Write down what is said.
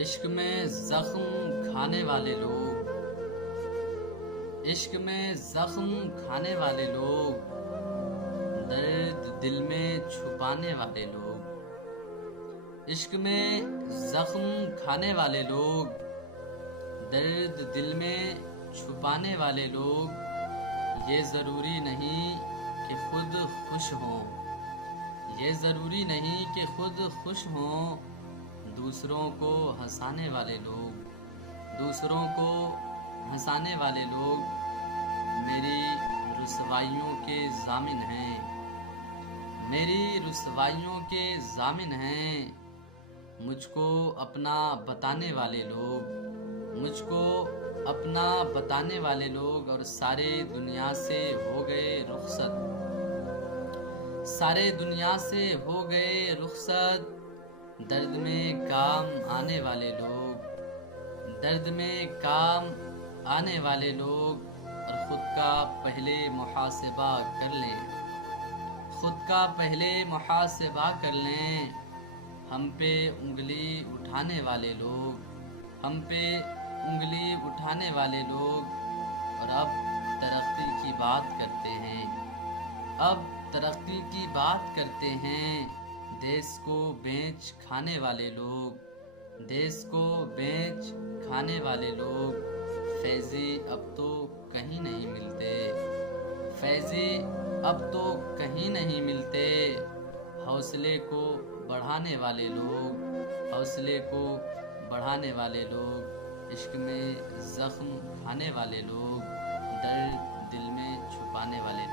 عشق میں زخم کھانے والے لوگ، عشق میں زخم کھانے والے لوگ، درد دل میں چھپانے والے لوگ، عشق میں زخم کھانے والے لوگ، درد دل میں چھپانے والے لوگ، یہ ضروری نہیں کہ خود خوش ہوں، یہ ضروری نہیں کہ خود خوش ہوں، دوسروں کو ہنسانے والے لوگ، دوسروں کو ہنسانے والے لوگ میری رسوائیوں کے ضامن ہیں، میری رسوائیوں کے ضامن ہیں، مجھ کو اپنا بتانے والے لوگ، مجھ کو اپنا بتانے والے لوگ، اور سارے دنیا سے ہو گئے رخصت، سارے دنیا سے ہو گئے رخصت، درد میں کام آنے والے لوگ، درد میں کام آنے والے لوگ، اور خود کا پہلے محاسبہ کر لیں، خود کا پہلے محاسبہ کر لیں، ہم پہ انگلی اٹھانے والے لوگ، ہم پہ انگلی اٹھانے والے لوگ، اور اب ترقی کی بات کرتے ہیں، اب ترقی کی بات کرتے ہیں، دیس کو بیچ کھانے والے لوگ، دیس کو بیچ کھانے والے لوگ، فیضی اب تو کہیں نہیں ملتے، فیضی اب تو کہیں نہیں ملتے، حوصلے کو بڑھانے والے لوگ، حوصلے کو بڑھانے والے لوگ، عشق میں زخم کھانے والے لوگ، درد دل میں چھپانے والے